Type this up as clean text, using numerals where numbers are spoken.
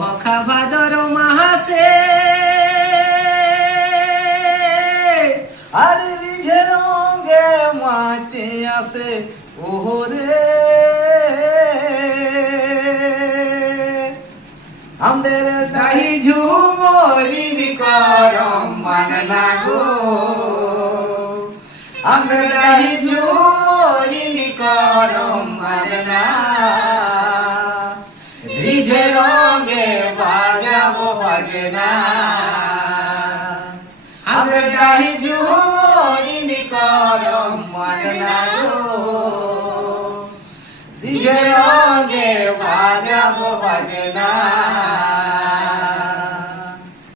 মহা ভাদর মাসে আর রিঝে রঙে মাতে আসে ওহরে আমাদের ডাহি ঝুমরি বিকরম মান লাগো আমাদের ডাহি ঝুমরি বিকরম মান না রিঝে রঙে বাজাবো বাজনা আমাদের ডাহি ঝুমরি বিকরম মান লাগো রিঝে রঙে বাজাবো বাজনা।